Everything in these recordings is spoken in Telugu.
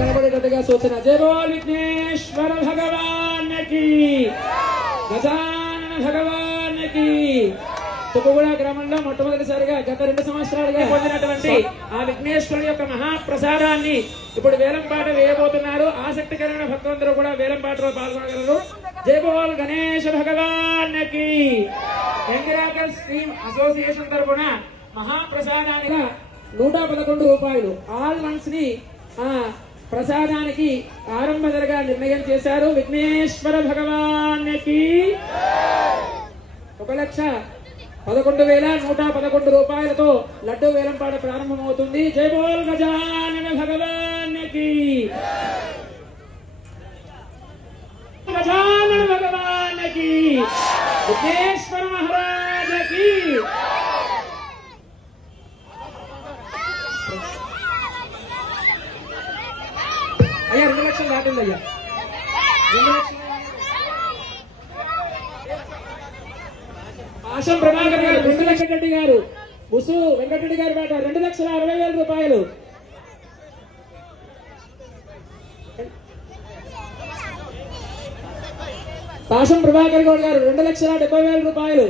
కనబడేటట్టుగా సూచన. జై బోల్ విఘ్నేశ్వర భగవాన్ కి, గజానన భగవాన్ కి. తుక్కుగూడ గ్రామంలో మొట్టమొదటిసారిగా గత 2 సంవత్సరాలుగా పొందినటువంటి ఆ విఘ్నేశ్వరుడి యొక్క మహాప్రసాదాన్ని ఇప్పుడు వేలంపాట వేయబోతున్నారు. ఆసక్తికరమైన భక్తులందరూ కూడా వేలంపాటలో పాల్గొనగలరు. జై బోల్ గణేశ భగవాన్ కి. యంగిరాకర్ స్ట్రీమ్ అసోసియేషన్ తరఫున మహాప్రసాదానికి 111 రూపాయలు ఆల్ వన్స్ ని ప్రసాదానికి ఆరంభ ధరగా నిర్ణయం చేశారు. విఘ్నేశ్వర భగవాన్ కి 1,11,111 రూపాయలతో లడ్డూ వేలంపాట ప్రారంభమవుతుంది. జై బోల్ గజానన భగవాన్ కి, గజానన భగవాన్ కి, విఘ్నేశ్వర మహారాజ్ కి. అయ్యా 2 లక్షలు దాటింది అయ్యా. 2 లక్షలు. ఆశం ప్రభాకర్ గారు 2 లక్షల గారు, ముసు వెంకటరెడ్డి గారి బాట 2,60,000 రూపాయలు. పాశం ప్రభాకర్ గౌడ్ గారు 2,70,000 రూపాయలు.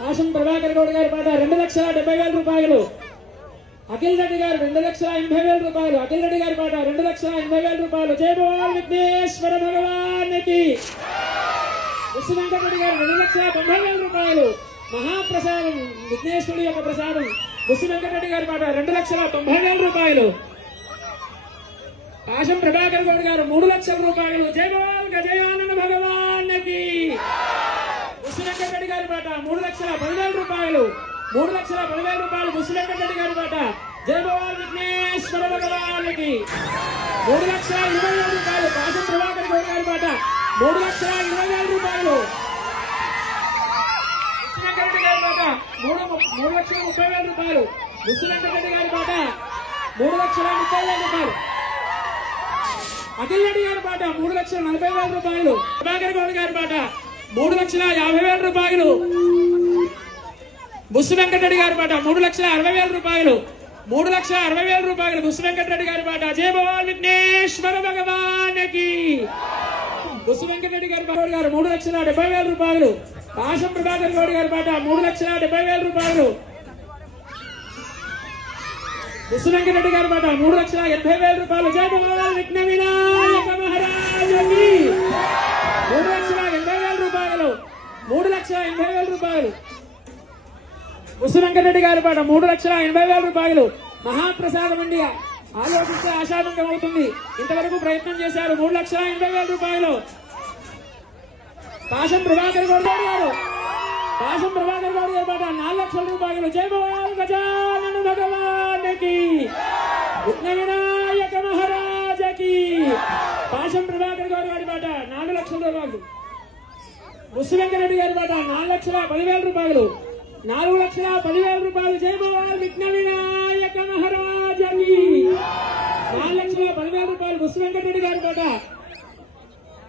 పాశం ప్రభాకర్ గౌడ్ గారి బాట 2,70,000 రూపాయలు. అఖిల్ రెడ్డి గారు 2,80,000 రూపాయలు. అఖిల్ రెడ్డి గారి బాట 2,80,000 రూపాయలు. జై బోల్ విఘ్నేశ్వర భగవాన్ కి. ముసు వెంకటరెడ్డి గారు 2,90,000 రూపాయలు. మహాప్రసాదం విఘ్నేశ్వరుడి యొక్క ప్రసాదం. ముసు వెంకటరెడ్డి గారి బాట 2,90,000 రూపాయలు. పాశం ప్రభాకర్ గౌడ్ గారు 3 లక్షల రూపాయలు. జై బోల్ గజానన భగవాన్ కి. ముసు వెంకటరెడ్డి గారి బాట 3,10,000 రూపాయలు. 3,10,000 రూపాయలు ముసు వెంకటరెడ్డి గారి బాట. జై బోల్ విఘ్నేశ్వర భగవాన్ కి. 3,20,000 రూపాయలు. పాశం ప్రభాకర్ గౌడ్ గారి బాట 3,20,000 రూపాయలు. ముసు వెంకటరెడ్డి గారి బాట 3,30,000 రూపాయలు. ముసు వెంకటరెడ్డి గారి బాట 3,30,000 రూపాయలు. అఖిల్ రెడ్డి గారి బాట 3,40,000 రూపాయలు. ప్రభాకర్ గౌడ్ గారి బాట 3,50,000 రూపాయలు. ముసు వెంకటరెడ్డి గారి బాట 3,60,000 రూపాయలు. 3,60,000 రూపాయలు ముసు వెంకటరెడ్డి గారి బాట. జై బోల్ విఘ్నేశ్వర భగవాన్ కి. ముసు వెంకటరెడ్డి గారి బాట 3,70,000 రూపాయలు. పాశం ప్రభాకర్ గౌడ్ గారి బాట 3,70,000 రూపాయలు. ముసు వెంకటరెడ్డి గారి బాట 3,80,000 రూపాయలు. జై బోల్ విఘ్న వినాయక మహారాజ్ కి. 3,80,000 రూపాయలు. 3,80,000 రూపాయలు. ముసు వెంకటరెడ్డి గారి బాట 3,80,000 రూపాయలు. మహాప్రసాదం అండి, ఆలోచిస్తే ఆశాభంగం అవుతుంది. ఇంతవరకు ప్రయత్నం చేశారు. 3,80,000 రూపాయలు. పాశం ప్రభాకర్ గౌడ్ గారు, పాశం ప్రభాకర్ గౌడ్ గారి బాట 4 లక్షల రూపాయలు. జై బోల్ గజానన భగవాన్ కి. విఘ్న వినాయక మహారాజ్ కి. పాశం ప్రభాకర్ గౌడ్ గారి బాట 4 లక్షల రూపాయలు. ముసు వెంకటరెడ్డి గారి బాట 4,10,000 రూపాయలు. 4,10,000 రూపాయలు. జై బోల్ విఘ్న వినాయక మహారాజ్ కి. 4,10,000 రూపాయలు ముసు వెంకటరెడ్డి గారి బాట.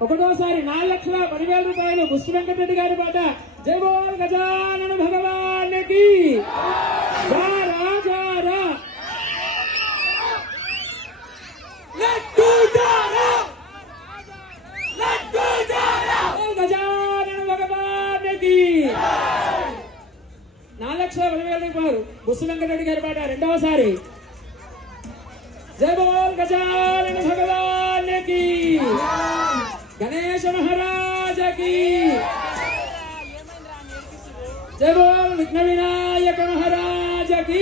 ఒకటోసారి 4,10,000 రూపాయలు ముసు వెంకటరెడ్డి గారి బాట. జై బోల్ గజానన భగవాన్ కి. జారా జారా లడ్డూ జారా, లడ్డూ జారా, గజానన భగవాన్ కి. 4,10,000 రూపాయలు ముసు వెంకటరెడ్డి గారి బాట. రెండవసారి జై బోల్ గజానన భగవాన్ కి. గణేశ మహారాజ్ కి. జై బోల్ విఘ్న వినాయక మహారాజ్ కి.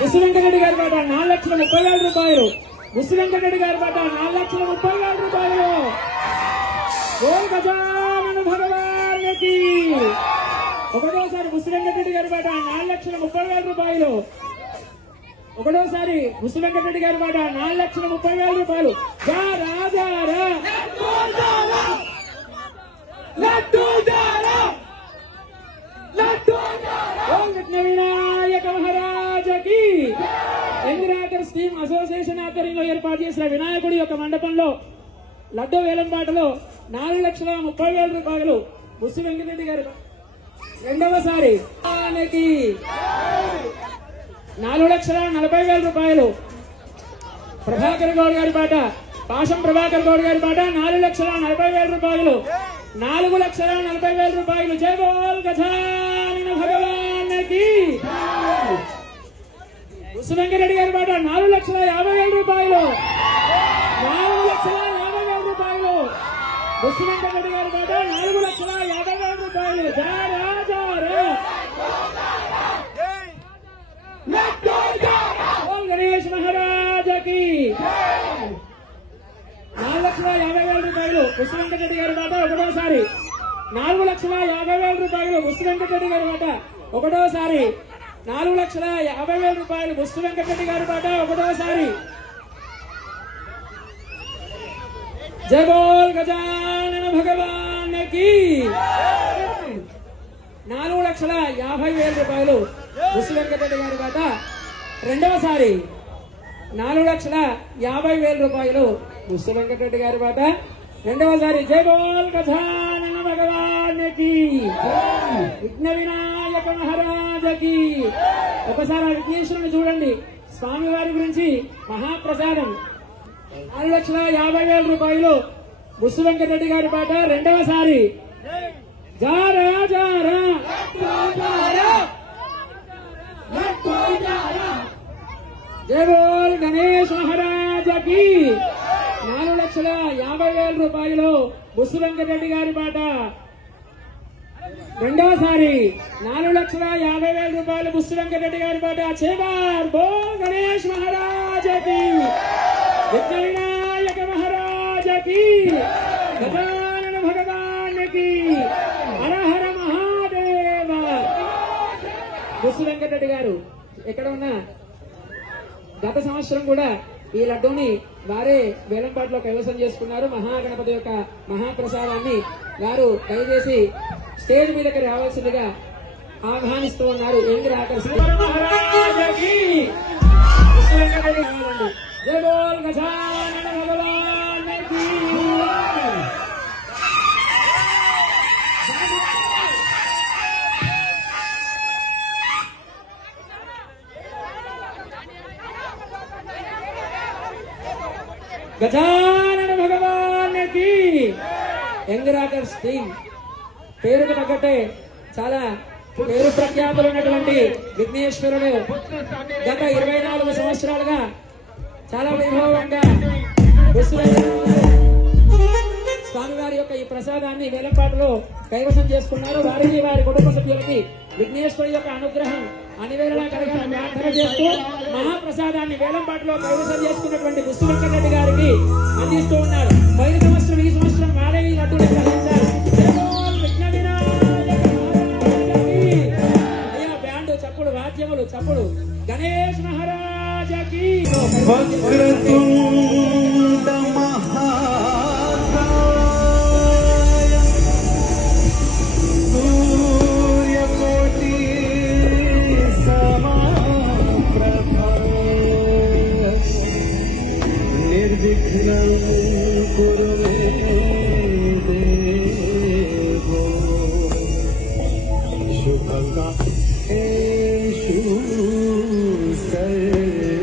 ముసు వెంకటరెడ్డి గారి బాట 4,30,000 రూపాయలు. ముసు వెంకటరెడ్డి గారి బాట 4,30,000 రూపాయలు. బోల్ గజానన భగవాన్ కి. ఒకటోసారి ముసు వెంకటరెడ్డి గారి బాట 4,30,000 రూపాయలు. ఒకటోసారి ముసు వెంకటరెడ్డి గారి బాట 4,30,000 రూపాయలు. జారా జారా లడ్డూ జారా, లడ్డూ జారా. ఓం విఘ్న వినాయక మహారాజ్ కి. యంగిరాకర్ స్ట్రీమ్ అసోసియేషన్ ఆధ్వర్యంలో ఏర్పాటు చేసిన వినాయకుడి యొక్క మండపంలో లడ్డూ వేలంపాటలో 4,30,000 రూపాయలు బుస్సు వెంకటరెడ్డి గారు రెండవసారి 4,40,000 రూపాయలు ప్రభాకర్ గౌడ్ గారి పాట, పాశం ప్రభాకర్ గౌడ్ గారి పాట 4,40,000 రూపాయలు, 4,40,000 రూపాయలు. జై బోల్ గజానన భగవానికి. బుస్సు వెంకటరెడ్డి గారి పాట 4,50,000 రూపాయలు, 4,50,000 రూపాయలు. బుస్సు వెంకటరెడ్డి గారి పాట 4,50,000 రూపాయలు. గణేష్ మహారాజకి 4,50,000 రూపాయలు. బుస్సు వెంకటరెడ్డి గారి పాట ఒకటోసారి 4,50,000 రూపాయలు. బుస్సు వెంకటరెడ్డి గారి పాట ఒకటోసారి 4,50,000 రూపాయలు. బుస్సు వెంకటరెడ్డి గారి పాట ఒకటోసారి. జై బోల్ గజానన భగవానికి. 4,50,000 రూపాయలు. బుస్సు వెంకటరెడ్డి గారి పాట రెండవసారి 4,50,000 రూపాయలు. బుస్సు వెంకటరెడ్డి గారి పాట రెండవసారి. జై బోల్ గజానన భగవానికి. విఘ్న వినాయక మహారాజకి. ఒకసారి ఆ విఘ్నేశ్వరుని చూడండి. స్వామివారి గురించి మహాప్రసాదం 4,50,000 రూపాయలు. బుస్సు వెంకటరెడ్డి గారి పాట రెండవసారి. జారా జారా జై బోల్ గణేష్ మహారాజకి. 4,50,000 రూపాయలు. బుస్సు వెంకటరెడ్డి గారి పాట రెండవసారి. 4,50,000 రూపాయలు. బుస్సు వెంకటరెడ్డి గారి పాట. చేబార్ బోల్ గణేష్ మహారాజకి. విఘ్న వినాయక మహారాజకి. గజానన భగవానికి. హర హర మహాదేవ. బుస్సు వెంకటరెడ్డి గారు ఎక్కడ ఉన్నా గత సంవత్సరం కూడా ఈ లడ్డూని వారే వేలంపాట్లో కైవసం చేసుకున్నారు. మహాగణపతి యొక్క మహాప్రసాదాన్ని వారు దయచేసి స్టేజ్ మీదకి రావాల్సిందిగా ఆహ్వానిస్తూ ఉన్నారు. ఎంగిరి ఆకర్షణ. జై బోల్ గజానన భగవానికి. గజానన భగవానికి. ఎంగరాకర్స్ టీం పేరుకు తగ్గట్టే చాలా పేరు ప్రఖ్యాతులు ఉన్నటువంటి విఘ్నేశ్వరుడు గత 24 సంవత్సరాలుగా చాలా వైభవంగా స్వామివారి యొక్క ఈ ప్రసాదాన్ని వేలంపాటలో కైవసం చేసుకున్నారు. వారికి వారి కుటుంబ సభ్యులకి విఘ్నేశ్వరుడి యొక్క అనుగ్రహం అనివేళలా కలగాలని ప్రార్థన చేస్తూ మహాప్రసాదాన్ని వేలంపాటలో కైవసం చేసుకున్నటువంటి బుస్సు వెంకటరెడ్డి గారికి అందిస్తూ ఉన్నారు. పైన సంవత్సరం ఈ సంవత్సరం వారే ఈ లడ్డూలు ప్రకటించారు. అయ్యా బ్యాండ్ చప్పుడు, వాద్యములు చప్పుడు. గణేష్ మహారాజకి.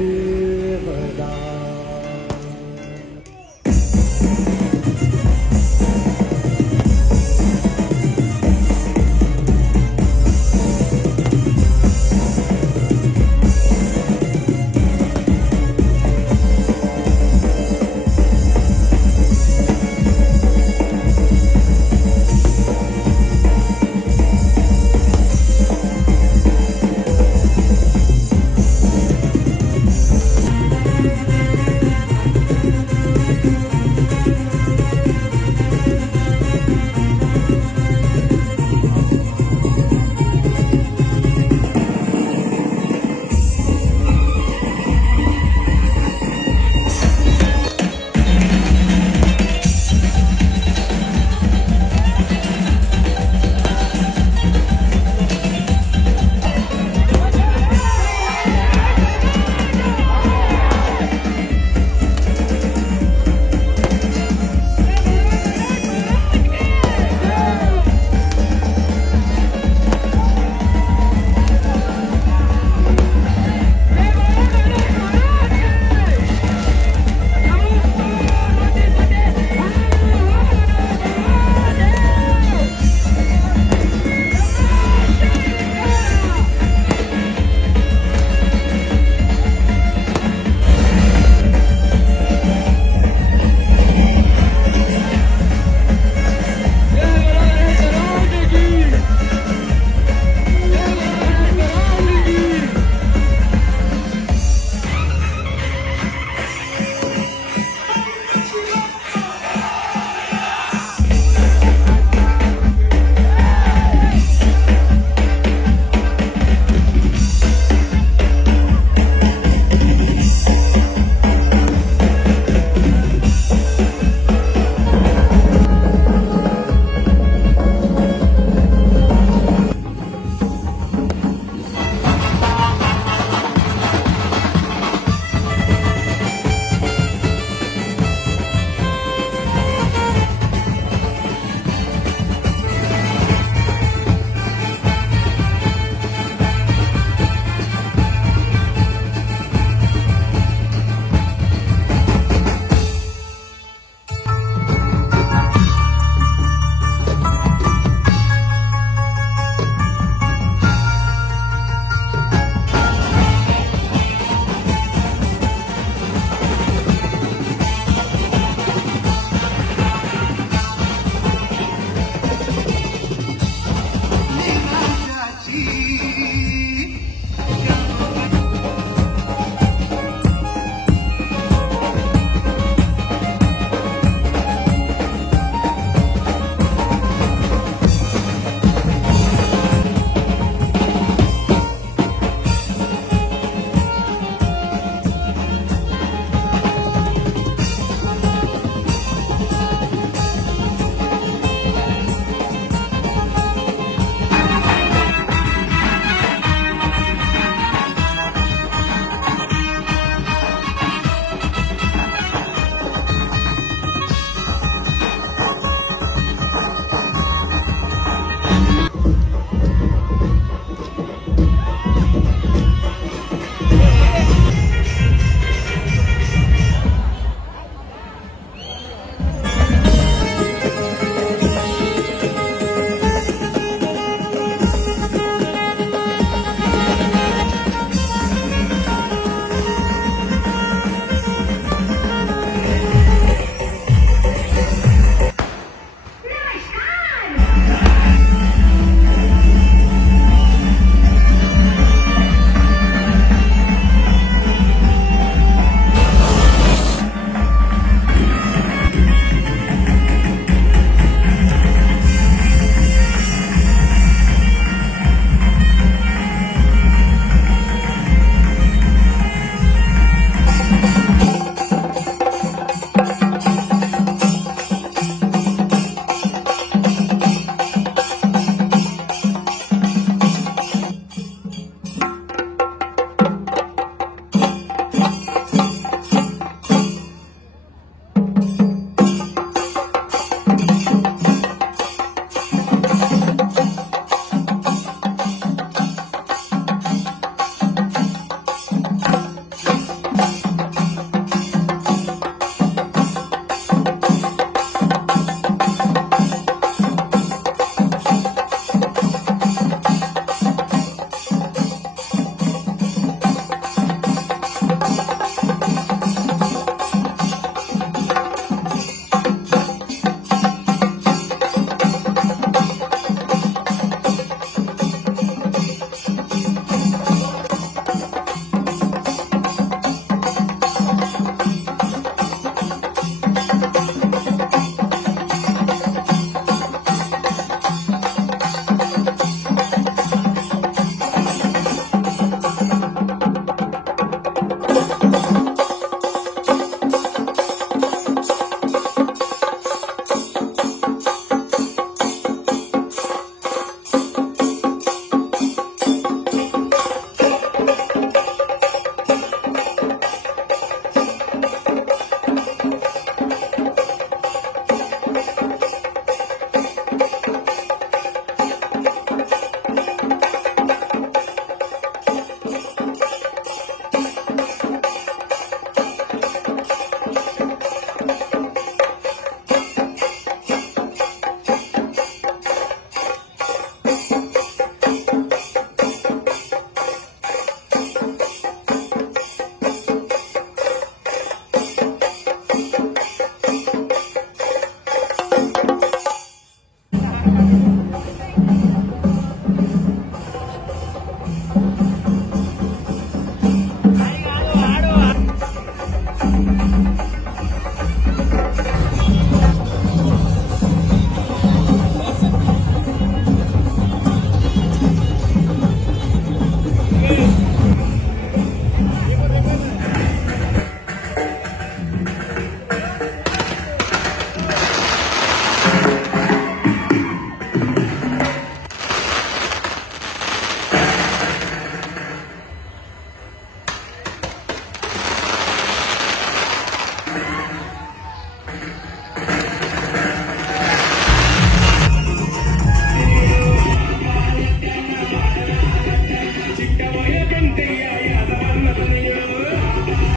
सर्वदा శ్రీ